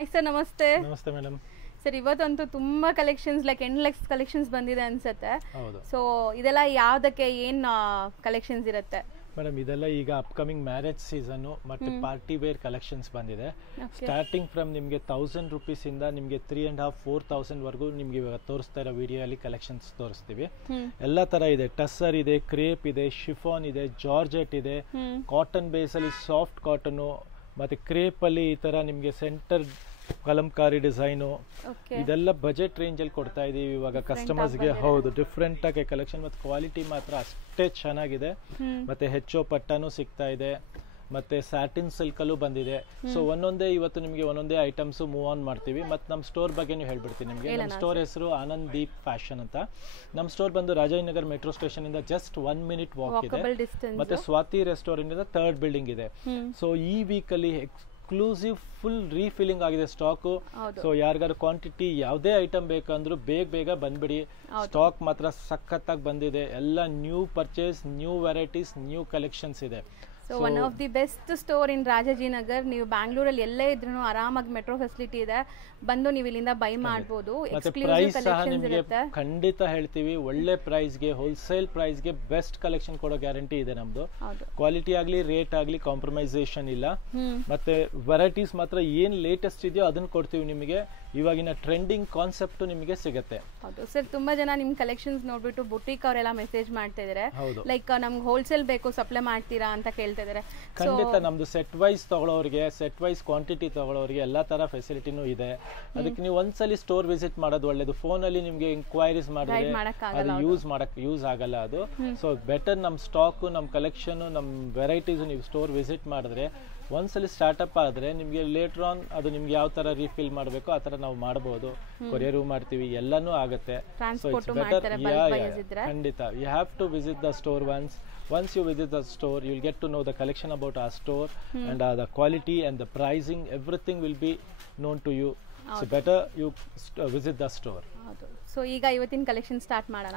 Hi sir, ನಮಸ್ತೆ. ನಮಸ್ತೆ madam. Sir, ಇವತ್ತಂತೂ ತುಂಬಾ ಕಲೆಕ್ಷನ್ಸ್ ಲೈಕ್ ಎಂಡ್ಲೆಸ್ ಕಲೆಕ್ಷನ್ಸ್ ಬಂದಿದೆ ಅನ್ಸುತ್ತೆ. ಹೌದು. ಸೊ ಇದೆಲ್ಲ ಯಾವ್ದಕ್ಕೆ ಏನ್ ಕಲೆಕ್ಷನ್ಸ್ ಇರುತ್ತೆ ಮೇಡಮ್, ಇದೆಲ್ಲ ಈಗ ಅಪ್ಕಮಿಂಗ್ ಮ್ಯಾರೇಜ್ ಸೀಸನ್ ಮತ್ತೆ ಪಾರ್ಟಿ ವೇರ್ ಕಲೆಕ್ಷನ್ಸ್ ಬಂದಿದೆ. ಸ್ಟಾರ್ಟಿಂಗ್ ಫ್ರಮ್ ನಿಮಗೆ 1000 rupees ಇಂದ ನಿಮಗೆ 3,500-4,000 ವರೆಗೂ ನಿಮ್ಗೆ ಇವಾಗ ತೋರಿಸ್ತಾ ಇರೋ ವಿಡಿಯೋ ಅಲ್ಲಿ ಕಲೆಕ್ಷನ್ಸ್ ತೋರಿಸ್ತೀವಿ. ಎಲ್ಲ ತರ ಇದೆ. ಟಸ್ಸರ್ ಇದೆ, ಕ್ರೇಪ್ ಇದೆ, ಶಿಫಾನ್ ಇದೆ, ಜಾರ್ಜೆಟ್ ಇದೆ, ಕಾಟನ್ ಬೇಸ್ ಅಲ್ಲಿ ಸಾಫ್ಟ್ ಕಾಟನ್, ಮತ್ತೆ ಕ್ರೇಪ್ ಅಲ್ಲಿ ಈ ತರ ನಿಮ್ಗೆ ಸೆಂಟರ್ ಕಲಂಕಾರಿ ಡಿಸೈನು, ಇದೆಲ್ಲ ಬಜೆಟ್ ರೇಂಜ್ ಅಲ್ಲಿ ಕೊಡ್ತಾ ಇದೀವಿ ಇವಾಗ ಕಸ್ಟಮರ್ಸ್ಗೆ. ಹೌದು, ಡಿಫ್ರೆಂಟ್ ಆಗಿ ಕಲೆಕ್ಷನ್ ಮತ್ತೆ ಕ್ವಾಲಿಟಿ ಮಾತ್ರ ಅಷ್ಟೇ ಚೆನ್ನಾಗಿದೆ. ಮತ್ತೆ ಹೆಚ್ಚೋ ಪಟ್ಟನು ಸಿಗ್ತಾ ಇದೆ, ಮತ್ತೆ ಸ್ಯಾಟಿನ್ ಸಿಲ್ಕ್ ಅಲ್ಲೂ ಬಂದಿದೆ. ಸೊ ಒಂದೊಂದೇ ಇವತ್ತು ನಿಮಗೆ ಒಂದೊಂದೇ ಐಟಮ್ಸ್ ಮೂವ್ ಆನ್ ಮಾಡ್ತೀವಿ. ಮತ್ತೆ ನಮ್ಮ ಸ್ಟೋರ್ ಬಗ್ಗೆನೂ ಹೇಳ್ಬಿಡ್ತೀನಿ ನಿಮಗೆ. ನಮ್ಮ ಸ್ಟೋರ್ ಹೆಸರು ಆನಂದ್ ದೀಪ್ ಫ್ಯಾಷನ್ ಅಂತ. ನಮ್ಮ ಸ್ಟೋರ್ ಬಂದು ರಾಜಾಜಿನಗರ್ ಮೆಟ್ರೋ ಸ್ಟೇಷನ್ ಇಂದ ಜಸ್ಟ್ 1 minute ವಾಕ್ ಇದೆ. ಮತ್ತೆ ಸ್ವಾತಿ ರೆಸ್ಟೋರೆಂಟ್ ಇಂದ 3rd ಬಿಲ್ಡಿಂಗ್ ಇದೆ. ಸೊ ಈ ವೀಕ್ ಅಲ್ಲಿ ಎಕ್ಸ್ಕ್ಲೂಸಿವ್ ಫುಲ್ ರೀಫಿಲಿಂಗ್ ಆಗಿದೆ ಸ್ಟಾಕ್. ಸೊ ಯಾರಿಗಾರು ಕ್ವಾಂಟಿಟಿ ಯಾವುದೇ ಐಟಮ್ ಬೇಕಂದ್ರೂ ಬೇಗ ಬಂದ್ಬಿಡಿ. ಸ್ಟಾಕ್ ಮಾತ್ರ ಸಖತ್ತಾಗಿ ಬಂದಿದೆ. ಎಲ್ಲ new purchase, new varieties, new collections ಇದೆ. So one of the best store in Rajajinagar. ನೀವು ಬ್ಯಾಂಗ್ಳೂರಲ್ಲಿ ಎಲ್ಲೇ ಇದ್ರೂ ಆರಾಮಾಗಿ ಮೆಟ್ರೋ ಫೆಸಿಲಿಟಿ ಇದೆ, ಬಂದು ನೀವು ಇಲ್ಲಿಂದ ಬೈ ಮಾಡಬಹುದು. ಪ್ರೈಸ್ ಸಹ ನಿಮಗೆ ಖಂಡಿತ ಹೇಳ್ತೀವಿ, ಒಳ್ಳೆ ಪ್ರೈಸ್ಗೆ, ಹೋಲ್ಸೇಲ್ ಪ್ರೈಸ್ಗೆ ಬೆಸ್ಟ್ ಕಲೆಕ್ಷನ್ ಕೊಡೋ ಗ್ಯಾರಂಟಿ ಇದೆ ನಮ್ದು. ಕ್ವಾಲಿಟಿ ಆಗ್ಲಿ, ರೇಟ್ ಆಗ್ಲಿ ಕಾಂಪ್ರಮೈಸೇಷನ್ ಇಲ್ಲ. ಮತ್ತೆ ವೆರೈಟೀಸ್ ಮಾತ್ರ ಏನ್ ಲೇಟೆಸ್ಟ್ ಇದೆಯೋ ಅದನ್ನ ಕೊಡ್ತೀವಿ ನಿಮಗೆ. ಇವಾಗಿನ ಟ್ರೆಂಡಿಂಗ್ ಕಾನ್ಸೆಪ್ಟ್ ನಿಮಗೆ ಸಿಗುತ್ತೆ. ಹೌದು ಸರ್, ತುಂಬಾ ಜನ ನಿಮ್ ಕಲೆಕ್ಷನ್ಸ್ ನೋಡ್ಬಿಟ್ಟು ಬುಟಿಕ್ ಅವರೆಲ್ಲ ಮೆಸೇಜ್ ಮಾಡ್ತಾ ಇದಾರೆ, ಲೈಕ್ ನಮ್ಗೆ ಹೋಲ್ಸೇಲ್ ಬೇಕು, ಸಪ್ಲೈ ಮಾಡ್ತೀರಾ ಅಂತ ಕೇಳ್ತಾ ಇದಾರೆ. ಖಂಡಿತ ನಮ್ದು ಸೆಟ್ ವೈಸ್ ತಗೊಳ್ಳೋರಿಗೆ, ಸೆಟ್ ವೈಸ್ ಕ್ವಾಂಟಿಟಿ ತಗೊಳ್ಳೋರಿಗೆ ಎಲ್ಲಾ ತರ ಫೆಸಿಲಿಟಿನೂ ಇದೆ. ಅದಕ್ಕೆ ನೀವು ಒಂದ್ಸಲಿ ಸ್ಟೋರ್ ವಿಸಿಟ್ ಮಾಡೋದು ಒಳ್ಳೇದು. ಫೋನ್ ಅಲ್ಲಿ ನಿಮ್ಗೆ ಇಂಕ್ವೈರೀಸ್ ಮಾಡಿದ್ರೆ ಅದು ಯೂಸ್ ಆಗಲ್ಲ ಅದು. ಸೊ ಬೆಟರ್ ನಮ್ ಸ್ಟಾಕ್, ನಮ್ ಕಲೆಕ್ಷನ್, ನಮ್ ವೆರೈಟೀಸ್ ನೀವು ಸ್ಟೋರ್ ವಿಸಿಟ್ ಮಾಡಿದ್ರೆ, ಒಂದ್ಸಲಿ ಸ್ಟಾರ್ಟ್ಅಪ್ ಆದ್ರೆ ನಿಮ್ಗೆ ಲೇಟರ್ ಆನ್ ಅದು ನಿಮ್ಗೆ ಯಾವ ತರ ರೀಫಿಲ್ ಮಾಡಬೇಕು ಆ ತರ ನಾವು ಮಾಡಬಹುದು. ಕೊರಿಯರ್ ಮಾಡ್ತೀವಿ, ಎಲ್ಲಾನು ಆಗುತ್ತೆ. So it's better. ಖಂಡಿತ you have to visit the store once you visit the store, you'll get to know the collection about our store, and the quality and the pricing, everything will be known to you. So better you visit the store. So ಈಗ ಇವತ್ತಿನ collection start ಮಾಡೋಣ.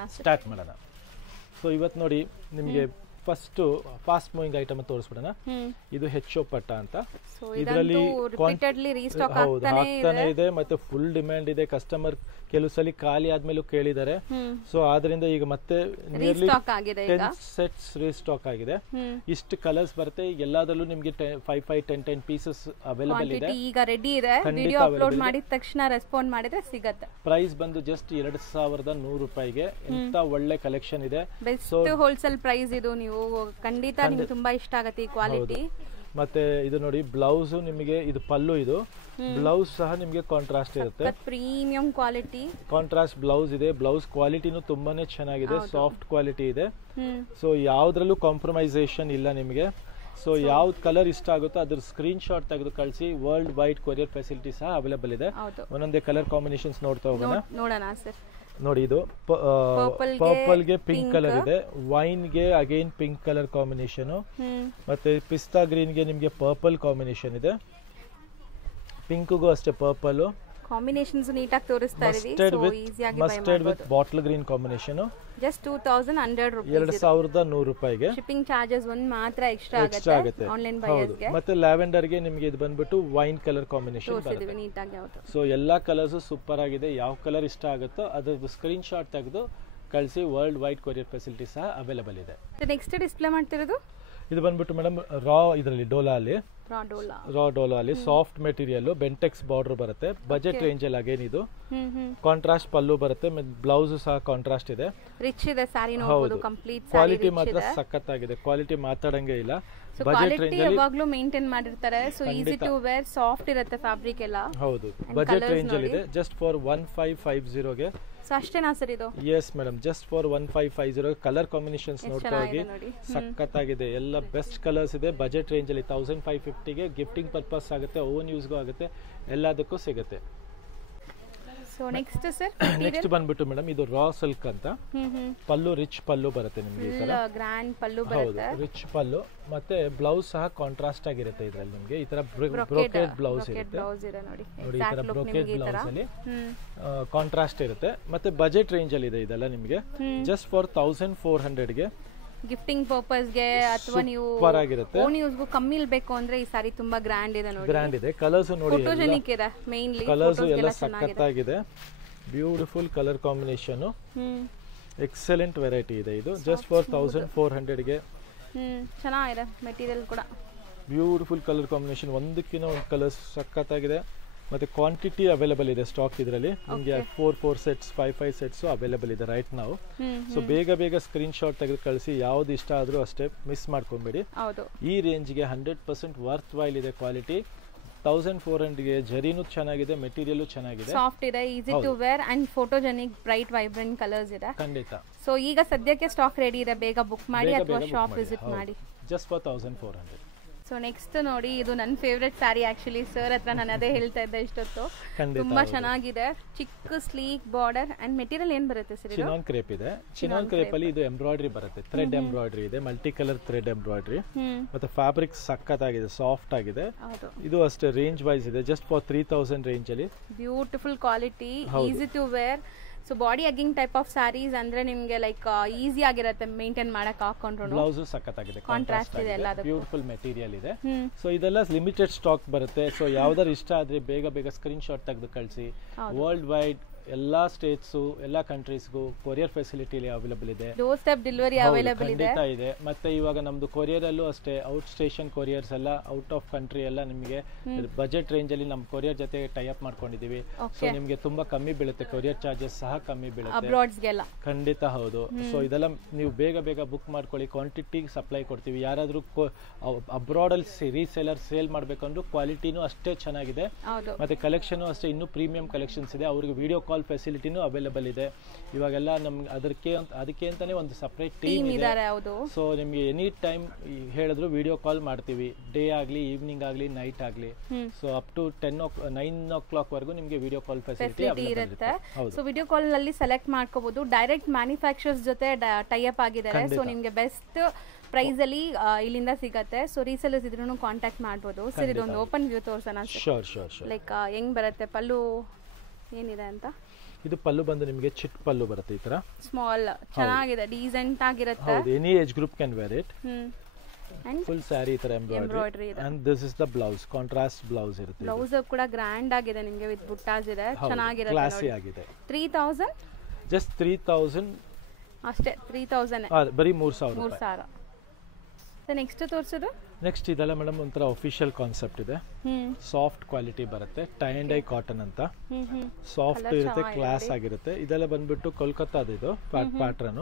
So ಇವತ್ತು ನೋಡಿ ನಿಮಗೆ first fast moving item ತೋರಿಸ್ಬಿಡೋಣ. ಇದು ಹೆಚ್ಚೋ ಪಟ್ಟ ಅಂತ. ಇದರಲ್ಲಿ ಆಗ್ತಾನೆ ಇದೆ, ಮತ್ತೆ ಫುಲ್ ಡಿಮ್ಯಾಂಡ್ ಇದೆ. ಕಸ್ಟಮರ್ ಕೆಲವು ಸಲ ಖಾಲಿ ಆದ್ಮೇಲೂ ಕೇಳಿದ್ದಾರೆ. ಸೊ ಆದ್ರಿಂದ ಈಗ ಮತ್ತೆ ನಿಯರ್ಲಿ 10 sets ರೀಸ್ಟಾಕ್ ಆಗಿದೆ. ಇಷ್ಟು ಕಲರ್ಸ್ ಬರುತ್ತೆ. ಎಲ್ಲದರಲ್ಲೂ ನಿಮ್ಗೆ 5-10 ಪೀಸಸ್ ಅವೈಲೇಬಲ್ ಇದೆ. ಈಗ ರೆಡಿ ಇದೆ. ವಿಡಿಯೋ ಅಪ್ಲೋಡ್ ಮಾಡಿದ ತಕ್ಷಣ ರೆಸ್ಪಾಂಡ್ ಮಾಡಿದ್ರೆ ಸಿಗುತ್ತೆ. ಪ್ರೈಸ್ ಬಂದು ಜಸ್ಟ್ 2,100 ರೂಪಾಯಿಗೆ. ಎಂತ ಒಳ್ಳೆ ಕಲೆಕ್ಷನ್ ಇದೆ. ಬೆಸ್ಟ್ ಹೋಲ್ಸೇಲ್ ಪ್ರೈಸ್ ಇದು. ನೀವು ಖಂಡಿತ ನಿಮ್ಗೆ ತುಂಬಾ ಇಷ್ಟ ಆಗುತ್ತೆ ಈ ಕ್ವಾಲಿಟಿ. ಮತ್ತೆ ಇದು ನೋಡಿ ಬ್ಲೌಸ್ ನಿಮಗೆ, ಇದು ಪಲ್ಲು, ಇದು ಬ್ಲೌಸ್ ಸಹ ನಿಮಗೆ ಕಾಂಟ್ರಾಸ್ಟ್ ಇರುತ್ತೆ. ಪ್ರೀಮಿಯಂ ಕ್ವಾಲಿಟಿ ಕಾಂಟ್ರಾಸ್ಟ್ ಬ್ಲೌಸ್ ಇದೆ. ಬ್ಲೌಸ್ ಕ್ವಾಲಿಟಿನೂ ತುಂಬಾನೇ ಚೆನ್ನಾಗಿದೆ, ಸಾಫ್ಟ್ ಕ್ವಾಲಿಟಿ ಇದೆ. ಸೊ ಯಾವ್ದ್ರಲ್ಲೂ ಕಾಂಪ್ರಮೈಸೇಷನ್ ಇಲ್ಲ ನಿಮಗೆ. ಸೊ ಯಾವ್ದು ಕಲರ್ ಇಷ್ಟ ಆಗುತ್ತೋ ಅದ್ರ ಸ್ಕ್ರೀನ್ ಶಾಟ್ ತೆಗೆದು ಕಳಿಸಿ. ವರ್ಲ್ಡ್ ವೈಡ್ ಕೊರಿಯರ್ ಫೆಸಿಲಿಟಿ ಸಹ ಅವೈಲೇಬಲ್ ಇದೆ. ಒಂದೊಂದೇ ಕಲರ್ ಕಾಂಬಿನೇಷನ್ಸ್ ನೋಡ್ತಾ ಹೋಗೋಣ. ನೋಡಿ, ಇದು ಪರ್ಪಲ್ ಗೆ ಪಿಂಕ್ ಕಲರ್ ಇದೆ. ವೈನ್ ಗೆ ಅಗೈನ್ ಪಿಂಕ್ ಕಲರ್ ಕಾಂಬಿನೇಷನ್, ಮತ್ತೆ ಪಿಸ್ತಾ ಗ್ರೀನ್ ಗೆ ನಿಮ್ಗೆ ಪರ್ಪಲ್ ಕಾಂಬಿನೇಷನ್ ಇದೆ. ಪಿಂಕ್ ಗೂ ಅಷ್ಟೇ ಪರ್ಪಲ್ ಕಾಂಬಿನೇಷನ್ಸ್ ನೀಟಾಗಿ ತೋರಿಸ್ತಾ ಇದೀವಿ. Mustard with bottle green combination. Just 2,100 ರೂಪಾಯಿ, 2,100 ರೂಪಾಯಿಗೆ. ಶಿಪ್ಪಿಂಗ್ ಚಾರ್ಜಸ್ ಒಂದು ಮಾತ್ರ ಎಕ್ಸ್ಟ್ರಾ ಆಗುತ್ತೆ ಆನ್ಲೈನ್ ಬೈಯರ್ಸ್ ಗೆ. ಮತ್ತೆ ಲ್ಯಾವೆಂಡರ್ ಗೆ ನಿಮಗೆ ಇದು ಬಂದ್ಬಿಟ್ಟು ವೈನ್ ಕಲರ್ ಕಾಂಬಿನೇಷನ್ ಬರುತ್ತೆ. ನೀಟಾಗಿ ಯಾವುದು. ಸೊ ಎಲ್ಲಾ ಕಲರ್ಸ್ ಸೂಪರ್ ಆಗಿದೆ. ಯಾವ ಕಲರ್ ಇಷ್ಟ ಆಗುತ್ತೋ ಅದರದ್ದು ಸ್ಕ್ರೀನ್ ಶಾಟ್ ತೆಗೆದು ಕಳಿಸಿ. ವರ್ಲ್ಡ್ ವೈಡ್ ಕೊರಿಯರ್ ಫೆಸಿಲಿಟಿ ಸಹ ಅವೈಲೇಬಲ್ ಇದೆ. ನೆಕ್ಸ್ಟ್ ಡಿಸ್ಪ್ಲೇ ಮಾಡ್ತಿರೋದು ಇದು ಬಂದ್ಬಿಟ್ಟು ಮೇಡಮ್ ರಾ, ಇದರಲ್ಲಿ ಡೋಲಾ ಅಲ್ಲಿ ಸಾಫ್ಟ್ ಮೆಟೀರಿಯಲ್, ಬೆಂಟೆಕ್ಸ್ ಬಾರ್ಡರ್ ಬರುತ್ತೆ. ಬಜೆಟ್ ರೇಂಜ್ ಅಲ್ಲಿ ಅಗೇನ್ ಇದು ಕಾಂಟ್ರಾಸ್ಟ್ ಪಲ್ಲು ಬರುತ್ತೆ. ಬ್ಲೌಸ್ ಸಹ ಕಾಂಟ್ರಾಸ್ಟ್ ಇದೆ. ರಿಚ್ ಇದೆ ಸಾರಿ ನೋಡಬಹುದು. ಕಂಪ್ಲೀಟ್ ಕ್ವಾಲಿಟಿ ಮಾತ್ರ ಸಖತ್ತಾಗಿದೆ. ಕ್ವಾಲಿಟಿ ಮಾತಾಡಂಗೆ ಇಲ್ಲ. ಬಜೆಟ್ ರೇಂಜ್ ಅಲ್ಲಿ ಯಾವಾಗಲೂ ಮೇಂಟೈನ್ ಮಾಡಿರ್ತಾರೆ. So easy to wear, soft ಇರುತ್ತೆ ಫ್ಯಾಬ್ರಿಕ್ ಎಲ್ಲ. ಹೌದು, ಬಜೆಟ್ ರೇಂಜ್ ಅಲ್ಲಿ ಇದೆ. ಜಸ್ಟ್ ಫಾರ್ 1550 ಗೆ. ಸೊ ಅಷ್ಟೇನಾ ಸರ್ ಇದು? Yes madam, just for 1550. Colour combinations ನೋಡ್ತಾ ಹೋಗಿ, ಸಖತ್ತಾಗಿದೆ. ಎಲ್ಲ ಬೆಸ್ಟ್ ಕಲರ್ಸ್ ಇದೆ. ಬಜೆಟ್ ರೇಂಜ್ ಅಲ್ಲಿ 1550 ಗೆ ಗಿಫ್ಟಿಂಗ್ ಪರ್ಪಸ್ ಆಗುತ್ತೆ, ಓನ್ ಯೂಸ್ಗೂ ಆಗುತ್ತೆ, ಎಲ್ಲದಕ್ಕೂ ಸಿಗುತ್ತೆ. ಸೊ ನೆಕ್ಸ್ಟ್ ಸರ್, ನೆಕ್ಸ್ಟ್ ಬಂದ್ಬಿಟ್ಟು ಮೇಡಮ್ ಇದು ರಾ ಸಿಲ್ಕ್ ಅಂತ. ಪಲ್ಲು ರಿಚ್ ಪಲ್ಲು ಬರುತ್ತೆ ನಿಮ್ಗೆ. ಈ ತರ ಗ್ರ್ಯಾಂಡ್ ಪಲ್ಲು ಬರುತ್ತೆ. ರಿಚ್ ಪಲ್ಲು, ಮತ್ತೆ ಬ್ಲೌಸ್ ಸಹ ಕಾಂಟ್ರಾಸ್ಟ್ ಆಗಿರುತ್ತೆ. ಇದರಲ್ಲಿ ನಿಮ್ಗೆ ಈ ತರ ಬ್ರೋಕೆಡ್ ಬ್ಲೌಸ್ ಇರುತ್ತೆ. ನೋಡಿ, ಈ ತರ ಬ್ರೋಕೆಡ್ ಬ್ಲೌಸ್ ಅಲ್ಲಿ ಕಾಂಟ್ರಾಸ್ಟ್ ಇರುತ್ತೆ. ಮತ್ತೆ ಬಜೆಟ್ ರೇಂಜ್ ಅಲ್ಲಿ ಇದೆ ಇದೆಲ್ಲ ನಿಮ್ಗೆ. ಜಸ್ಟ್ ಫಾರ್ 1400 ಗೆ ಗಿಫ್ಟಿಂಗ್ ಪರ್ಪಸ್ಗೆ ಅಥವಾ ನೀವು ಸೂಪರ್ ಆಗಿರುತ್ತೆ. ಓನ್ ಯೂಸ್ಗೂ ಕಮ್ಮಿಲ್ ಬೇಕು ಅಂದ್ರೆ ಈ ಸಾರಿ ತುಂಬಾ ಗ್ರ್ಯಾಂಡ್ ಇದೆ ನೋಡಿ. ಗ್ರ್ಯಾಂಡ್ ಇದೆ. ಕಲರ್ಸ್ ನೋಡಿ, ಫೋಟೋಜೆನಿಕ್ ಇದೆ ಮೇನ್ಲಿ. ಕಲರ್ಸ್ ಎಲ್ಲ ಸಖತ್ತಾಗಿದೆ. Beautiful colour combination, excellent variety ಇದೆ. ಇದು ಜಸ್ಟ್ ಫಾರ್ 1400 ಗೆ. ಚೆನ್ನಾಗಿದೆ ಮೆಟೀರಿಯಲ್ ಕೂಡ. ಬ್ಯೂಟಿಫುಲ್ ಕಲರ್ ಕಾಂಬಿನೇಷನ್, ಒಂದಕ್ಕಿಂತ ಒಂದು ಕಲರ್ಸ್ ಸಖತ್ತಾಗಿದೆ. ಮತ್ತೆ ಕ್ವಾಂಟಿಟಿ ಅವೈಲೇಬಲ್ ಇದೆ ಸ್ಟಾಕ್ ಇದರಲ್ಲಿ. ನಿಮಗೆ 4 ಸೆಟ್ಸ್ 5 ಸೆಟ್ಸ್ ಅವೈಲೇಬಲ್ ಇದೆ ರೈಟ್ ನಾವು. ಸೊ ಬೇಗ ಸ್ಕ್ರೀನ್ ಶಾಟ್ ತೆಗೆದು ಕಳಿಸಿ. ಯಾವ್ದು ಇಷ್ಟ ಆದ್ರೂ ಅಷ್ಟೇ, ಮಿಸ್ ಮಾಡ್ಕೊಂಬೇಡಿ. ಈ ರೇಂಜ್ಗೆ 100% ವರ್ತ್ ವೈಲ್ ಇದೆ ಕ್ವಾಲಿಟಿ. 1400 ಗೆ ಜರಿನೂ ಚೆನ್ನಾಗಿದೆ, ಮೆಟೀರಿಯಲ್ ಚೆನ್ನಾಗಿದೆ, ಸಾಫ್ಟ್ ಇದೆ, easy to wear and photogenic bright vibrant colours ಇದೆ. ಖಂಡಿತ. ಸೊ ಈಗ ಸದ್ಯಕ್ಕೆ ಸ್ಟಾಕ್ ರೆಡಿ ಇದೆ, ಬೇಗ ಬುಕ್ ಮಾಡಿ ಅಥವಾ ಶಾಪ್ ವಿಸಿಟ್ ಮಾಡಿ. Just for 1400. ಸೊ ನೆಕ್ಸ್ಟ್ ನೋಡಿ, ಇದು ನನ್ನ ಫೇವ್ರೆಟ್ ಸ್ಯಾರಿ ಆಕ್ಚುಲಿ. ಸರ್ ಹತ್ರ ನಾನು ಅದೇ ಹೇಳ್ತಾ ಇದ್ದೆ ಇಷ್ಟೊತ್ತು. ತುಂಬಾ ಚೆನ್ನಾಗಿದೆ, ಚಿಕ್ಕ ಸ್ಲೀಕ್ ಬಾರ್ಡರ್ ಅಂಡ್ ಮೆಟೀರಿಯಲ್ ಏನ್ ಬರುತ್ತೆ ಸರ್? ಚಿನಾನ್ ಕ್ರೇಪ್ ಇದೆ. ಚಿನಾನ್ ಕ್ರೇಪ್ ಅಲ್ಲಿ ಇದು ಎಂಬ್ರಾಯ್ಡ್ರಿ ಬರುತ್ತೆ, ಥ್ರೆಡ್ ಎಂಬ್ರಾಯ್ಡ್ರಿ ಇದೆ, ಮಲ್ಟಿ ಕಲರ್ ಥ್ರೆಡ್ ಎಂಬ್ರಾಯ್ಡ್ರಿ. ಮತ್ತೆ ಫ್ಯಾಬ್ರಿಕ್ ಸಖತ್ತಾಗಿದೆ, ಸಾಫ್ಟ್ ಆಗಿದೆ. ಇದು ಅಷ್ಟೇ ರೇಂಜ್ ವೈಸ್ ಇದೆ, ಜಸ್ಟ್ ಫಾರ್ 3000 ರೇಂಜ್ ಅಲ್ಲಿ. Beautiful quality, easy to wear. So body hugging type of sarees ಅಂದ್ರೆ ನಿಮ್ಗೆ ಲೈಕ್ ಈಸಿ ಆಗಿರುತ್ತೆ ಮೇಂಟೈನ್ ಮಾಡಕ್. ಹಾಕೊಂಡ್ರು ಬ್ಲೌಸ್ ಸಖತ್ತಾಗಿದೆ, ಕಾಂಟ್ರಾಸ್ಟ್ ಇದೆ, ಎಲ್ಲ ಬ್ಯೂಟಿಫುಲ್ ಮೆಟೀರಿಯಲ್ ಇದೆ. ಸೊ ಇದೆಲ್ಲ ಲಿಮಿಟೆಡ್ ಸ್ಟಾಕ್ ಬರುತ್ತೆ. ಸೊ ಯಾವ್ದಾರು ಇಷ್ಟ ಆದ್ರೆ ಬೇಗ ಸ್ಕ್ರೀನ್ ಶಾಟ್ ತೆಗೆದು ಕಳಿಸಿ. ವರ್ಲ್ಡ್ ವೈಡ್ ಎಲ್ಲಾ ಸ್ಟೇಟ್ಸು, ಎಲ್ಲಾ ಕಂಟ್ರೀಸ್ಗೂ ಕೊರಿಯರ್ ಫೆಸಿಲಿಟಿ ಅವೈಲೇಬಲ್ ಇದೆ. ಡೋರ್ ಸ್ಟೆಪ್ ಡೆಲಿವರಿ ಅವೈಲೇಬಲ್ ಇದೆ. ಮತ್ತೆ ಇವಾಗ ನಮ್ದು ಕೊರಿಯರ್ ಅಲ್ಲೂ ಅಷ್ಟೇ, ಔಟ್ ಸ್ಟೇಷನ್ ಕೊರಿಯರ್ಸ್ ಎಲ್ಲ, ಔಟ್ ಆಫ್ ಕಂಟ್ರಿ ಎಲ್ಲ ನಿಮಗೆ ಬಜೆಟ್ ರೇಂಜ್ ಅಲ್ಲಿ ನಮ್ಮ ಕೊರಿಯರ್ ಜೊತೆ ಟೈ ಅಪ್ ಮಾಡ್ಕೊಂಡಿದೀವಿ. ಸೊ ನಿಮಗೆ ತುಂಬಾ ಕಮ್ಮಿ ಬೀಳುತ್ತೆ, ಕೊರಿಯರ್ ಚಾರ್ಜಸ್ ಸಹ ಕಮ್ಮಿ ಬೀಳುತ್ತೆ. ಖಂಡಿತ ಹೌದು. ಸೊ ಇದೆಲ್ಲ ನೀವು ಬೇಗ ಬುಕ್ ಮಾಡ್ಕೊಳ್ಳಿ, ಕ್ವಾಂಟಿಟಿ ಸಪ್ಲೈ ಕೊಡ್ತೀವಿ. ಯಾರಾದ್ರೂ ಅಬ್ರಾಡ್ ಅಲ್ಲಿ ರೀಸೇಲರ್ ಸೇಲ್ ಮಾಡ್ಬೇಕಂದ್ರೂ ಕ್ವಾಲಿಟಿನೂ ಅಷ್ಟೇ ಚೆನ್ನಾಗಿದೆ. ಮತ್ತೆ ಕಲೆಕ್ಷನ್ ಅಷ್ಟೇ, ಇನ್ನೂ ಪ್ರೀಮಿಯಂ ಕಲೆಕ್ಷನ್ಸ್ ಇದೆ. ಅವ್ರಿಗೆ ವಿಡಿಯೋ ಕಾಲ್ ಫೆಸಿಲಿಟಿನೂ ಅವೈಲೇಬಲ್ ಇದೆ. ಇವಾಗೆಲ್ಲ ನಮ್ಗೆ ಅದಕ್ಕೆ ಅಂತಾನೆ ಒಂದು ಸೆಪರೇಟ್ ಟೀಮ್ ಇದೆ. ಸೊ ನಿಮ್ಗೆ ಎನಿ ಟೈಮ್ ಹೇಳಿದ್ರು ವಿಡಿಯೋ ಕಾಲ್ ಮಾಡ್ತೀವಿ, ಡೇ ಆಗ್ಲಿ, ಈವ್ನಿಂಗ್ ಆಗ್ಲಿ, ನೈಟ್ ಆಗ್ಲಿ. ಸೊ ಅಪ್ ಟು 9 o'clock ವರೆಗೂ ನಿಮ್ಗೆ ವಿಡಿಯೋ ಕಾಲ್ ಫೆಸಿಲಿಟಿ ಇರುತ್ತೆ. ಸೊ ವಿಡಿಯೋ ಕಾಲ್ ಅಲ್ಲಿ ಸೆಲೆಕ್ಟ್ ಮಾಡ್ಕೋಬಹುದು. ಡೈರೆಕ್ಟ್ ಮ್ಯಾನುಫ್ಯಾಕ್ಚರ್ಸ್ ಜೊತೆ ಟೈ ಅಪ್ ಆಗಿದ್ದಾರೆ. ಸೊ ನಿಮ್ಗೆ ಬೆಸ್ಟ್ ಪ್ರೈಸ್ ಅಲ್ಲಿ ಇಲ್ಲಿಂದ ಸಿಗತ್ತೆ. ಸೊ ರೀಸೆಲರ್ಸ್ ಇದ್ರೂ ಕಾಂಟ್ಯಾಕ್ಟ್ ಮಾಡಬಹುದು. ಸರ್ ಇದೊಂದು ಓಪನ್ ವ್ಯೂ ತೋರ್ಸೋಣ. ಲೈಕ್ ಹೆಂಗ್ ಬರುತ್ತೆ, ಪಲ್ಲು ಏನಿದೆ ಅಂತ. ಇದು ಪಲ್ಲು ಬಂದು ನಿಮಗೆ ಚಿಟ್ ಪಲ್ಲು ಬರುತ್ತೆ, ಈ ತರ ಸ್ಮಾಲ್, ಚೆನ್ನಾಗಿದೆ, ಡೀಸೆಂಟ್ ಆಗಿರುತ್ತೆ. ಹೌದು, any age group can where it. And full sari ಈ ತರ ಎಂಬ್ರಾಯ್ಡರಿ ಇದೆ. And this is the blouse, contrast blouse ಇರುತ್ತೆ. ಬ್ಲೌಸ್ ಕೂಡ ಗ್ರ್ಯಾಂಡ್ ಆಗಿದೆ ನಿಮಗೆ, ವಿತ್ ಬುಟ್ಟಾಸ್ ಇದೆ, ಚೆನ್ನಾಗಿರುತ್ತೆ, ಕ್ಲಾಸಿ ಆಗಿದೆ. 3000 ಜಸ್ಟ್ 3000 ಅಷ್ಟೇ. 3000 ಬರೀ 3000. ನೆಕ್ಸ್ಟ್ ತೋರಿಸೋದು. ನೆಕ್ಸ್ಟ್ ಇದೆಲ್ಲ ಮೇಡಮ್ ಒಂಥರ ಅಫಿಷಿಯಲ್ ಕಾನ್ಸೆಪ್ಟ್ ಇದೆ. ಸಾಫ್ಟ್ ಕ್ವಾಲಿಟಿ ಬರುತ್ತೆ, ಟೈ ಅಂಡ್ ಐ ಕಾಟನ್ ಅಂತ. ಸಾಫ್ಟ್ ಇರುತ್ತೆ, ಕ್ಲಾಸ್ ಆಗಿರುತ್ತೆ. ಇದೆಲ್ಲ ಬಂದ್ಬಿಟ್ಟು ಕೋಲ್ಕತ್ತಾದ ಇದು ಪ್ಯಾಟ್ರನ್.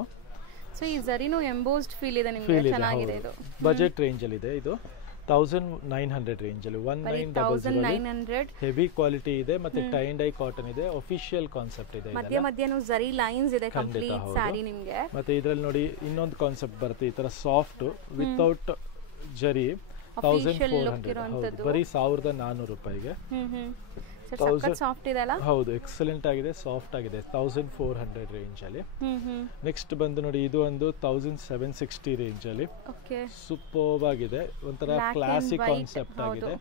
ಸೊ ಈ ಜರಿನೂ ಎಂಬೋಸ್ಡ್ ಫೀಲ್ ಇದೆ ನಿಮಗೆ, ಚೆನ್ನಾಗಿದೆ. ಇದು ಬಜೆಟ್ ರೇಂಜ್ ಅಲ್ಲಿ ಇದೆ. ಇದು 1900 ರೇಂಜ್ ಅಲ್ಲಿ 1900 ಹೆವಿ ಕ್ವಾಲಿಟಿ ಇದೆ. ಮತ್ತೆ ಟೈ ಅಂಡ್ ಐ ಕಾಟನ್ ಇದೆ, ಅಫಿಷಿಯಲ್ ಕಾನ್ಸೆಪ್ಟ್ ಇದೆ. ಮಧ್ಯನೂ ಜರಿ ಲೈನ್ಸ್ ಇದೆ ಕಂಪ್ಲೀಟ್ ಸ್ಯಾರಿ ನಿಮಗೆ. ಮತ್ತೆ ಇದ್ರಲ್ಲಿ ನೋಡಿ ಇನ್ನೊಂದು ಕಾನ್ಸೆಪ್ಟ್ ಬರುತ್ತೆ, ಈ ತರ ಸಾಫ್ಟ್ ವಿತೌಟ್ ಜರಿ 1400, ಬರೀ 1400 ರೂಪಾಯಿಗೆ. ಸಾಫ್ಟ್ ಇದೆ ಅಲ್ಲ? ಹೌದು, ಎಕ್ಸಲೆಂಟ್ ಆಗಿದೆ, ಸಾಫ್ಟ್ ಆಗಿದೆ. 1400 ರೇಂಜ್ ಅಲ್ಲಿ. ನೆಕ್ಸ್ಟ್ ಬಂದು ನೋಡಿ, ಇದು ಒಂದು 1760 ರೇಂಜ್ ಅಲ್ಲಿ. ಸೂಪರ್ಬ್ ಆಗಿದೆ, ಒಂಥರ ಕ್ಲಾಸಿಕ್ ಕಾನ್ಸೆಪ್ಟ್ ಆಗಿದೆ.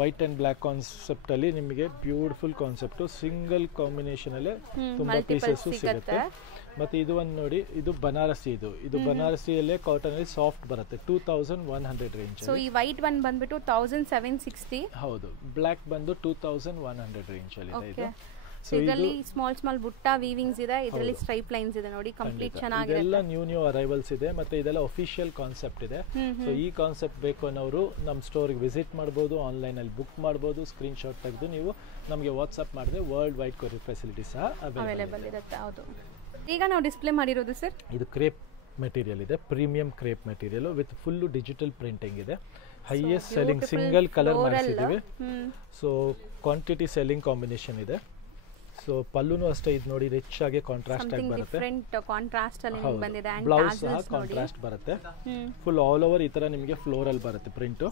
ವೈಟ್ ಅಂಡ್ ಬ್ಲಾಕ್ ಕಾನ್ಸೆಪ್ಟ್ ಅಲ್ಲಿ ನಿಮಗೆ ಬ್ಯೂಟಿಫುಲ್ ಕಾನ್ಸೆಪ್ಟ್, ಸಿಂಗಲ್ ಕಾಂಬಿನೇಷನ್ ಅಲ್ಲೇ ತುಂಬಾ ಪೀಸಸ್ ಸಿಗುತ್ತೆ. ಮತ್ತೆ ಇದು ಒಂದು ನೋಡಿ, ಇದು ಬನಾರಸಿ. ಇದು ಬನಾರಸಿಯಲ್ಲೇ ಕಾಟನ್ ಅಲ್ಲಿ ಸಾಫ್ಟ್ ಬರುತ್ತೆ, 2100 ರೇಂಜ್. ಸೊ ಈ ವೈಟ್ ಒನ್ ಬಂದ್ಬಿಟ್ಟು 1760. ಹೌದು, ಬ್ಲಾಕ್ ಬಂದು 2100 ರೇಂಜ್ ಅಲ್ಲಿ ಇದೆ. ಇದು ಸೊ ಇದರಲ್ಲಿ ಸ್ಮಾಲ್ ಬುಟ್ಟ ವೀವಿಂಗ್ಸ್ ಇದೆ, ಇದರಲ್ಲಿ ಸ್ಟ್ರೈಪ್ ಲೈನ್ಸ್ ಇದೆ ನೋಡಿ, ಕಂಪ್ಲೀಟ್ ಚೆನ್ನಾಗಿದೆ. ಇದೆಲ್ಲ ನ್ಯೂ ಅರೈವಲ್ಸ್ ಇದೆ. ಮತ್ತೆ ಇದೆಲ್ಲ ಅಫಿಷಿಯಲ್ ಕಾನ್ಸೆಪ್ಟ್ ಇದೆ. ಸೊ ಈ ಕಾನ್ಸೆಪ್ಟ್ ಬೇಕು ಅನ್ನೋರು ನಮ್ಮ ಸ್ಟೋರ್ಗೆ ವಿಸಿಟ್ ಮಾಡಬಹುದು, ಆನ್ಲೈನ್ ಅಲ್ಲಿ ಬುಕ್ ಮಾಡಬಹುದು. ಸ್ಕ್ರೀನ್ ಶಾಟ್ ತೆಗೆದು ನೀವು ನಮಗೆ ವಾಟ್ಸ್ಆಪ್ ಮಾಡಿದ್ರೆ ವರ್ಲ್ಡ್ ವೈಡ್ ಕೊರಿಯರ್ ಫೆಸಿಲಿಟಿ ಸಹ ಅವೈಲೇಬಲ್ ಇರುತ್ತೆ. ಹೌದು, ಈಗ ನಾವು ಡಿಸ್ಪ್ಲೇ ಮಾಡಿರೋದು ಸರ್, ಇದು ಕ್ರೇಪ್ ಮೆಟೀರಿಯಲ್ ಇದೆ, premium crepe material with full digital printing ಇದೆ. ಹೈಯೆಸ್ಟ್ ಸೆಲ್ಲಿಂಗ್ ಸಿಂಗಲ್ ಕಲರ್ ಮಾಡಿಸಿದ್ದೀವಿ. ಸೊ ಕ್ವಾಂಟಿಟಿ ಸೆಲ್ಲಿಂಗ್ ಕಾಂಬಿನೇಷನ್ ಇದೆ. ಸೊ ಪಲ್ಲುನು ಅಷ್ಟೇ, ಇದು ನೋಡಿ ರಿಚ್ ಆಗಿ ಕಾಂಟ್ರಾಸ್ಟ್ ಆಗಿ ಬರುತ್ತೆ. ಬ್ಲೌಸ್ ಸಹ ಕಾಂಟ್ರಾಸ್ಟ್ ಬರುತ್ತೆ. ಫುಲ್ ಆಲ್ ಓವರ್ ಈ ತರ ನಿಮಗೆ ಫ್ಲೋರಲ್ ಬರುತ್ತೆ ಪ್ರಿಂಟ್.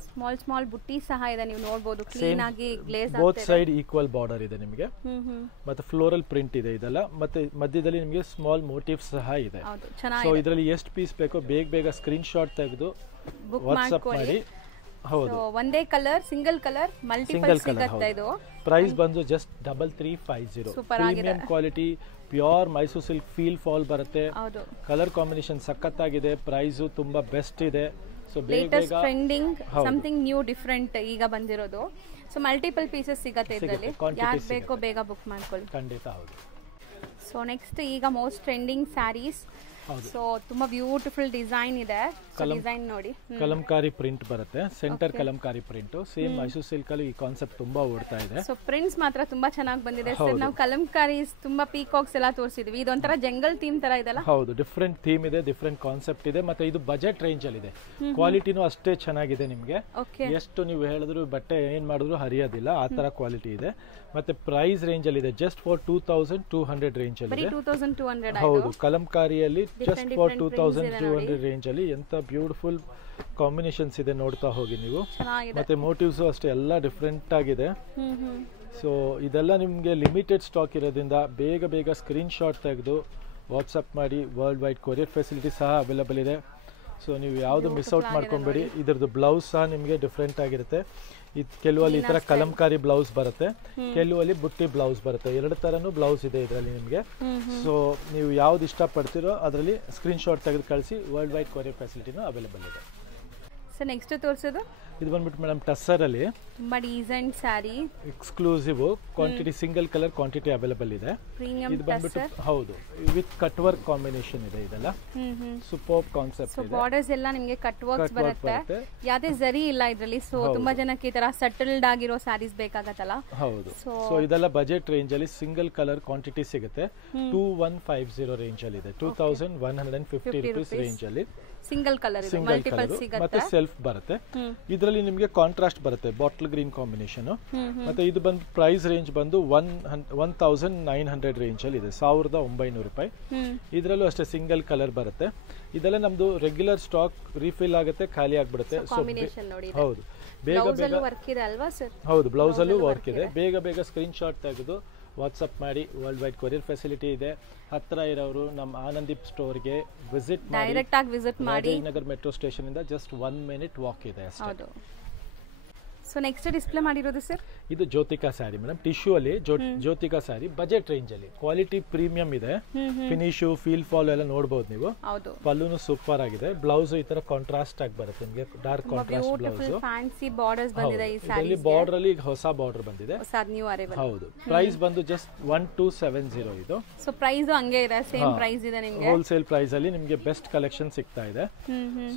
ಸ್ಮಾಲ್ ಬುಟ್ಟಿ ಸಹ ಇದೆ, ನೀವು ನೋಡಬಹುದು. ಕ್ಲೀನ್ ಆಗಿ glaze both side equal border ಇದೆ ನಿಮಗೆ. ಮತ್ತೆ ಫ್ಲೋರಲ್ ಪ್ರಿಂಟ್ ಇದೆ ಇದೆಲ್ಲ. ಮತ್ತೆ ಮಧ್ಯದಲ್ಲಿ ನಿಮಗೆ ಸ್ಮಾಲ್ ಮೋಟಿವ್ಸ್ ಸಹ ಇದೆ. ಸೊ ಇದರಲ್ಲಿ ಎಷ್ಟು ಪೀಸ್ ಬೇಕೋ ಬೇಗ ಸ್ಕ್ರೀನ್ ಶಾಟ್ ತೆಗೆದು ವಾಟ್ಸ್ಆಪ್ ಮಾಡಿ ಹೌದು ಒಂದೇ ಕಲರ್ ಸಿಂಗಲ್ ಕಲರ್ ಮಲ್ಟಿಪಲ್ ಸಿಗುತ್ತೆ ಇದು ಪ್ರೈಸ್ ಬಂದು just 3350 premium quality pure Mysuru silk feel fall ಬರುತ್ತೆ ಕಲರ್ ಕಾಂಬಿನೇಷನ್ ಸಖತ್ತಾಗಿದೆ ಪ್ರೈಸ್ ತುಂಬಾ ಬೆಸ್ಟ್ ಇದೆ so latest trending something new different ಈಗ ಬಂದಿರೋದು ಸೊ ಮಲ್ಟಿಪಲ್ ಪೀಸಸ್ ಸಿಗುತ್ತೆ ಇದರಲ್ಲಿ ಯಾಕೆ ಬೇಕೋ ಬೇಗ ಬುಕ್ ಮಾಡ್ಕೊಳ್ಳಿ ಖಂಡಿತ ಹೌದು ಸೊ ನೆಕ್ಸ್ಟ್ ಈಗ ಮೋಸ್ಟ್ ಟ್ರೆಂಡಿಂಗ್ ಸ್ಯಾರೀಸ್ ಸೊ ತುಂಬಾ ಬ್ಯೂಟಿಫುಲ್ ಡಿಸೈನ್ ಇದೆ ಡಿಸೈನ್ ನೋಡಿ ಕಲಂಕಾರಿ ಪ್ರಿಂಟ್ ಬರುತ್ತೆ centre Kalamkari print same Mysuru silk ಅಲ್ಲಿ ಈ ಕಾನ್ಸೆಪ್ಟ್ ತುಂಬಾ ಓಡ್ತಾ ಇದೆ ಸೊ ಪ್ರಿಂಟ್ಸ್ ಮಾತ್ರ ತುಂಬಾ ಚೆನ್ನಾಗಿ ಬಂದಿದೆ ಸರ್ ನಾವು ಕಲಂಕಾರಿ ತುಂಬಾ ಪೀಕಾಕ್ಸ್ ಎಲ್ಲ ತೋರಿಸಿದ್ವಿ ಇದೊಂಥರ ಜಂಗಲ್ ಥೀಮ್ ತರ ಇದೆಲ್ಲ ಹೌದು ಡಿಫ್ರೆಂಟ್ ಥೀಮ್ ಇದೆ ಡಿಫ್ರೆಂಟ್ ಕಾನ್ಸೆಪ್ಟ್ ಇದೆ ಮತ್ತೆ ಇದು ಬಜೆಟ್ ರೇಂಜ್ ಅಲ್ಲಿ ಇದೆ ಕ್ವಾಲಿಟಿನೂ ಅಷ್ಟೇ ಚೆನ್ನಾಗಿದೆ ನಿಮ್ಗೆ ಎಷ್ಟು ನೀವು ಹೇಳಿದ್ರು ಬಟ್ಟೆ ಏನ್ ಮಾಡಿದ್ರು ಹರಿಯೋದಿಲ್ಲ ಆ ತರ ಕ್ವಾಲಿಟಿ ಇದೆ ಮತ್ತೆ ಪ್ರೈಸ್ ರೇಂಜ್ ಅಲ್ಲಿ ಇದೆ ಜಸ್ಟ್ ಫಾರ್ 2200 ರೇಂಜ್ ಅಲ್ಲಿ ಇದೆ 2200 ಹೌದು ಕಲಂಕಾರಿಯಲ್ಲಿ ಜಸ್ಟ್ ಫಾರ್ 2200 ರೇಂಜ್ ಅಲ್ಲಿ ಎಂತ ಬ್ಯೂಟಿಫುಲ್ ಕಾಂಬಿನೇಷನ್ಸ್ ಇದೆ ನೋಡ್ತಾ ಹೋಗಿ ನೀವು ಮತ್ತೆ ಮೋಟಿವ್ಸ್ ಅಷ್ಟೇ ಎಲ್ಲ ಡಿಫ್ರೆಂಟ್ ಆಗಿದೆ ಸೊ ಇದೆಲ್ಲ ನಿಮ್ಗೆ ಲಿಮಿಟೆಡ್ ಸ್ಟಾಕ್ ಇರೋದ್ರಿಂದ ಬೇಗ ಬೇಗ ಸ್ಕ್ರೀನ್ ಶಾಟ್ ತೆಗೆದು ವಾಟ್ಸಪ್ ಮಾಡಿ ವರ್ಲ್ಡ್ ವೈಡ್ ಕೊರಿಯರ್ ಫೆಸಿಲಿಟಿ ಸಹ ಅವೈಲೇಬಲ್ ಇದೆ ಸೊ ನೀವು ಯಾವುದು ಮಿಸ್ ಔಟ್ ಮಾಡ್ಕೊಂಬೇಡಿ ಇದ್ರದ್ದು ಬ್ಲೌಸ್ ಸಹ ನಿಮಗೆ ಡಿಫ್ರೆಂಟ್ ಆಗಿರುತ್ತೆ ಕೆಲವಲ್ಲಿ ಈ ತರ ಕಲಂಕಾರಿ ಬ್ಲೌಸ್ ಬರುತ್ತೆ ಕೆಲವಲ್ಲಿ ಬುಟ್ಟಿ ಬ್ಲೌಸ್ ಬರುತ್ತೆ ಎರಡು ತರನು ಬ್ಲೌಸ್ ಇದೆ ಇದರಲ್ಲಿ ನಿಮಗೆ ಸೊ ನೀವು ಯಾವ್ದು ಇಷ್ಟ ಪಡ್ತಿರೋ ಅದರಲ್ಲಿ ಸ್ಕ್ರೀನ್ ಶಾಟ್ ತೆಗೆದು ಕಳಿಸಿ ವರ್ಲ್ಡ್ ವೈಡ್ ಕೊರಿಯರ್ ಫೆಸಿಲಿಟಿನೂ ಅವೈಲೇಬಲ್ ಇದೆ ಸರ್ ನೆಕ್ಸ್ಟ್ ತೋರಿಸೋದು ಇದು ಬಂದ್ಬಿಟ್ಟು ಮೇಡಮ್ ಟಸ್ಸರ್ ಅಲ್ಲಿ ತುಂಬಾ design sari exclusive quantity single colour quantity available ಇದೆ ಇದು ಬಂದ್ಬಿಟ್ಟು ಹೌದು ವಿತ್ ಕಟ್ ವರ್ಕ್ ಕಾಂಬಿನೇಷನ್ ಇದೆ ಇದೆಲ್ಲ ಸೂಪರ್ ಕಾನ್ಸೆಪ್ಟ್ ಇದೆ ಬಾರ್ಡರ್ಸ್ ಎಲ್ಲ ನಿಮಗೆ ಕಟ್ ವರ್ಕ್ಸ್ ಬರುತ್ತೆ ಯಾವ್ದೇ ಜರಿ ಇಲ್ಲ ಇದರಲ್ಲಿ ಸೊ ತುಂಬಾ ಜನಕ್ಕೆ ಈ ತರ ಸೆಟಲ್ಡ್ ಆಗಿರೋ ಸ್ಯಾರೀಸ್ ಬೇಕಾಗತ್ತಲ್ಲ ಹೌದು ಸೊ ಇದೆಲ್ಲ ಬಜೆಟ್ ರೇಂಜ್ ಅಲ್ಲಿ ಸಿಂಗಲ್ ಕಲರ್ ಕ್ವಾಂಟಿಟಿ ಸಿಗುತ್ತೆ 2150 ರೇಂಜ್ ಅಲ್ಲಿ ಇದೆ 2150 ರೂಪೀಸ್ ರೇಂಜ್ ಅಲ್ಲಿ ಸಿಂಗಲ್ ಕಲರ್ ಇದೆ ಮಲ್ಟಿಪಲ್ ಸಿಗುತ್ತೆ ಮತ್ತೆ ಸೆಲ್ಫ್ ಬರುತ್ತೆ ಇದರಲ್ಲಿ ನಿಮಗೆ ಕಾಂಟ್ರಾಸ್ಟ್ ಬರುತ್ತೆ ಬಾಟಲ್ ಗ್ರೀನ್ ಕಾಂಬಿನೇಷನ್ ಮತ್ತೆ ಇದು ಬಂದು ಪ್ರೈಸ್ ರೇಂಜ್ ಬಂದು 1900 ರೇಂಜ್ ಅಲ್ಲಿ ಇದೆ 1900 ರೂಪಾಯಿ ಇದರಲ್ಲೂ ಅಷ್ಟೇ ಸಿಂಗಲ್ ಕಲರ್ ಬರುತ್ತೆ ಇದೆಲ್ಲ ನಮ್ದು ರೆಗ್ಯುಲರ್ ಸ್ಟಾಕ್ ರೀಫಿಲ್ ಆಗುತ್ತೆ ಖಾಲಿ ಆಗ್ಬಿಡುತ್ತೆ ಹೌದು ಬೇಗ ಬೇಗ ವರ್ಕ್ ಇದೆ ಅಲ್ವಾ ಸರ್ ಹೌದು ಬ್ಲೌಸ್ ಅಲ್ಲೂ ವರ್ಕ್ ಇದೆ ಬೇಗ ಬೇಗ ಸ್ಕ್ರೀನ್ ಶಾಟ್ ತೆಗೆದು ವಾಟ್ಸಪ್ ಮಾಡಿ ವರ್ಲ್ಡ್ ವೈಡ್ ಕೊರಿಯರ್ ಫೆಸಿಲಿಟಿ ಇದೆ ಹತ್ರ ಇರೋರು ನಮ್ಮ ಆನಂದೀಪ್ ಸ್ಟೋರ್ಗೆ ವಿಸಿಟ್ ಮಾಡಿ ಡೈರೆಕ್ಟ್ ಆಗಿ ವಿಸಿಟ್ ಮಾಡಿ ನಗರ್ ಮೆಟ್ರೋ ಸ್ಟೇಷನ್ ಇಂದ ಜಸ್ಟ್ 1 ಮಿನಿಟ್ ವಾಕ್ ಇದೆ ಅಷ್ಟೇ ಸೊ ನೆಕ್ಸ್ಟ್ ಡಿಸ್ಪ್ಲೇ ಮಾಡಿರೋದು ಸರ್ ಇದು ಜ್ಯೋತಿಕಾ ಸ್ಯಾರಿ ಮೇಡಮ್ ಟಿಶ್ಯೂ ಅಲ್ಲಿ ಜ್ಯೋತಿಕಾ ಸ್ಯಾರಿ ಬಜೆಟ್ ರೇಂಜ್ ಅಲ್ಲಿ ಕ್ವಾಲಿಟಿ ಪ್ರೀಮಿಯಂ ಇದೆ ಫಿನಿಶು ಫೀಲ್ ಫಾಲ್ ಎಲ್ಲ ನೋಡಬಹುದು ನೀವು ಪಲ್ಲುನು ಸೂಪರ್ ಆಗಿದೆ ಬ್ಲೌಸ್ ಈ ತರ ಕಾಂಟ್ರಾಸ್ಟ್ ಆಗಿ ಬರುತ್ತೆ ನಿಮಗೆ dark contrast blouse fancy borders ಬಂದಿದೆ ಈ ಸ್ಯಾರಿ ಇಲ್ಲಿ ಬಾರ್ಡರ್ ಅಲ್ಲಿ ಹೊಸ ಬಾರ್ಡರ್ ಬಂದಿದೆ ನ್ಯೂ ಅರೈವಲ್ ಹೌದು ಪ್ರೈಸ್ ಬಂದು ಜಸ್ಟ್ 1270 ಇದು ಸೊ ಪ್ರೈಸ್ ಹಂಗೆ ಇದೆ ಸೇಮ್ ಪ್ರೈಸ್ ಇದೆ ನಿಮಗೆ ಹೋಲ್ಸೇಲ್ ಪ್ರೈಸ್ ಅಲ್ಲಿ ನಿಮಗೆ ಬೆಸ್ಟ್ ಕಲೆಕ್ಷನ್ ಸಿಗ್ತಾ ಇದೆ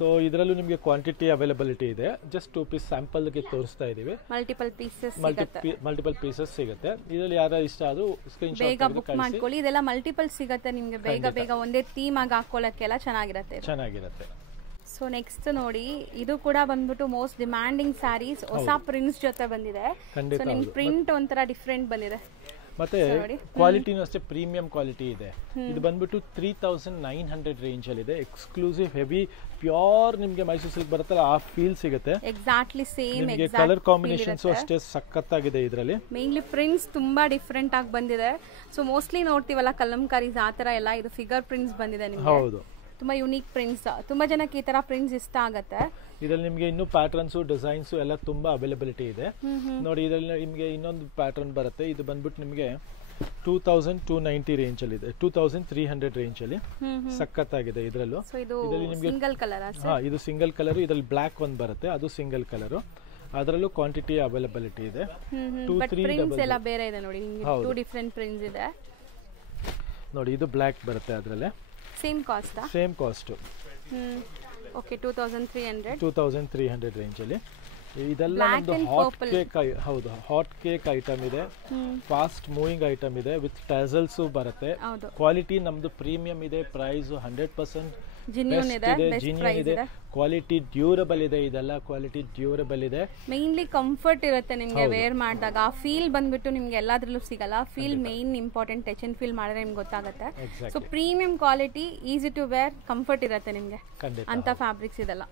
ಸೊ ಇದರಲ್ಲೂ ನಿಮಗೆ ಕ್ವಾಂಟಿಟಿ ಅವೈಲಬಿಲಿಟಿ ಇದೆ ಜಸ್ಟ್ 2 ಪೀಸ್ ಸ್ಯಾಂಪಲ್ ಗೆ ತೋರಿಸ್ತಾ ಇದೀವಿ ಮಲ್ಟಿಪಲ್ ಪೀಸಸ್ ಸಿಗುತ್ತೆ ಇದರಲ್ಲಿ ಯಾರು ಇಷ್ಟ ಅದು ಸ್ಕ್ರೀನ್ ಶಾಟ್ ಬೇಗ ಬುಕ್ ಮಾಡ್ಕೊಳ್ಳಿ ಇದೆಲ್ಲ ಮಲ್ಟಿಪಲ್ ಸಿಗುತ್ತೆ ನಿಮಗೆ ಬೇಗ ಬೇಗ ಒಂದೇ ಥೀಮ್ ಆಗಿ ಹಾಕೊಳ್ಳೋಕೆಲ್ಲ ಚೆನ್ನಾಗಿರುತ್ತೆ ಸೊ ನೆಕ್ಸ್ಟ್ ನೋಡಿ ಇದು ಕೂಡ ಬಂದ್ಬಿಟ್ಟು ಮೋಸ್ಟ್ ಡಿಮ್ಯಾಂಡಿಂಗ್ ಸ್ಯಾರೀಸ್ ಹೊಸ ಪ್ರಿಂಟ್ಸ್ ಜೊತೆ ಬಂದಿದೆ ಸೊ ನಿಮ್ ಪ್ರಿಂಟ್ ಒಂಥರ ಡಿಫ್ರೆಂಟ್ ಬಂದಿದೆ ಮತ್ತೆ ಕ್ವಾಲಿಟಿನೂ ಅಷ್ಟೇ ಪ್ರೀಮಿಯಂ ಕ್ವಾಲಿಟಿ ಇದೆ ಇದು ಬಂದ್ಬಿಟ್ಟು 3900 ರೇಂಜ್ ಅಲ್ಲಿ ಇದೆ ಎಕ್ಸ್ಕ್ಲೂಸಿವ್ ಹೆವಿ ಪ್ಯೂರ್ ನಿಮಗೆ ಮೈಸೂರು ಸಿಲ್ಕ್ ಬರುತ್ತಲ್ಲ ಆ ಫೀಲ್ ಸಿಗುತ್ತೆ ಎಕ್ಸಾಕ್ಟ್ಲಿ ಸೇಮ್ ನಿಮಗೆ ಕಲರ್ ಕಾಂಬಿನೇಷನ್ಸ್ ಅಷ್ಟೇ ಸಖತ್ತಾಗಿದೆ ಇದರಲ್ಲಿ ಮೇನ್ಲಿ ಪ್ರಿಂಟ್ಸ್ ತುಂಬಾ ಡಿಫರೆಂಟ್ ಆಗಿ ಬಂದಿದೆ ಸೊ ಮೋಸ್ಟ್ಲಿ ನೋಡ್ತೀವಲ್ಲ ಕಲಂಕಾರೀಸ್ ಆ ತರ ಎಲ್ಲ ಇದು ಫಿಗರ್ ಪ್ರಿಂಟ್ಸ್ ಬಂದಿದೆ ನಿಮಗೆ ಹೌದು ತುಂಬಾ ಯುನೀಕ್ ಪ್ರಿಂಟ್ಸ್ ತುಂಬಾ ಜನಕ್ಕೆ ಈ ತರ ಪ್ರಿಂಟ್ಸ್ ಇಷ್ಟ ಆಗುತ್ತೆ ಇದರಲ್ಲಿ ನಿಮಗೆ ಇನ್ನೂ ಪ್ಯಾಟರ್ನ್ಸ್ ಡಿಸೈನ್ಸ್ ಎಲ್ಲ ತುಂಬಾ ಅವೈಲಬಿಲಿಟಿ ಇದೆ ನೋಡಿ ಇದರಲ್ಲಿ ನಿಮಗೆ ಇನ್ನೊಂದು ಪ್ಯಾಟರ್ನ್ ಬರುತ್ತೆ ಇದು ಬಂದ್ಬಿಟ್ಟು ನಿಮಗೆ 2290 ರೇಂಜ್ ಅಲ್ಲಿ ಇದೆ 2300 ರೇಂಜ್ ಅಲ್ಲಿ ಸಖತ್ತಾಗಿದೆ ಇದರಲ್ಲೂ ಇದರಲ್ಲಿ ನಿಮಗೆ ಸಿಂಗಲ್ ಕಲರ್ ಇದು ಸಿಂಗಲ್ ಕಲರ್ ಇದರಲ್ಲಿ ಬ್ಲಾಕ್ ಒಂದು ಬರುತ್ತೆ ಅದು ಸಿಂಗಲ್ ಕಲರ್ ಅದರಲ್ಲೂ ಕ್ವಾಂಟಿಟಿ ಅವೈಲಬಿಲಿಟಿ ಇದೆ 23 ಎಲ್ಲ ಬೇರೆ ಇದೆ ನೋಡಿ ನಿಮಗೆ 2 ಡಿಫರೆಂಟ್ ಪ್ರಿಂಟ್ಸ್ ಇದೆ ನೋಡಿ ಇದು ಬ್ಲಾಕ್ ಬರುತ್ತೆ ಅದರಲ್ಲೇ ಸೇಮ್ ಕಾಸ್ಟ್ ಓಕೆ 2300 ರೇಂಜ್ ಅಲ್ಲಿ ಇದೆಲ್ಲ ನಮ್ದು ಹಾಟ್ ಕೇಕ್ ಹೌದು ಹಾಟ್ ಕೇಕ್ ಐಟಮ್ ಇದೆ ಫಾಸ್ಟ್ ಮೂವಿಂಗ್ ಐಟಮ್ ಇದೆ ವಿತ್ ಟ್ಯಾಸಲ್ಸ್ ಬರುತ್ತೆ ಕ್ವಾಲಿಟಿ ನಮ್ದು ಪ್ರೀಮಿಯಂ ಇದೆ ಪ್ರೈಸ್ 100% ಜಿನಿಯನ್ ಇದೆ ಕ್ವಾಲಿಟಿ ಡ್ಯೂರಬಲ್ ಇದೆ ಇದೆಲ್ಲ ಕ್ವಾಲಿಟಿ ಡ್ಯೂರಬಲ್ ಇದೆ ಮೇನ್ಲಿ ಕಂಫರ್ಟ್ ಇರುತ್ತೆ ನಿಮಗೆ ವೇರ್ ಮಾಡಿದಾಗ ಆ ಫೀಲ್ ಬಂದ್ಬಿಟ್ಟು ನಿಮ್ಗೆ ಎಲ್ಲಾದ್ರಲ್ಲೂ ಸಿಗಲ್ಲ feel main important touch and feel ಮಾಡಿದ್ರೆ ನಿಮ್ಗೆ ಗೊತ್ತಾಗುತ್ತೆ so premium quality easy to wear comfort ಇರುತ್ತೆ ನಿಮ್ಗೆ ಅಂತ ಫ್ಯಾಬ್ರಿಕ್ಸ್ ಇದೆಲ್ಲ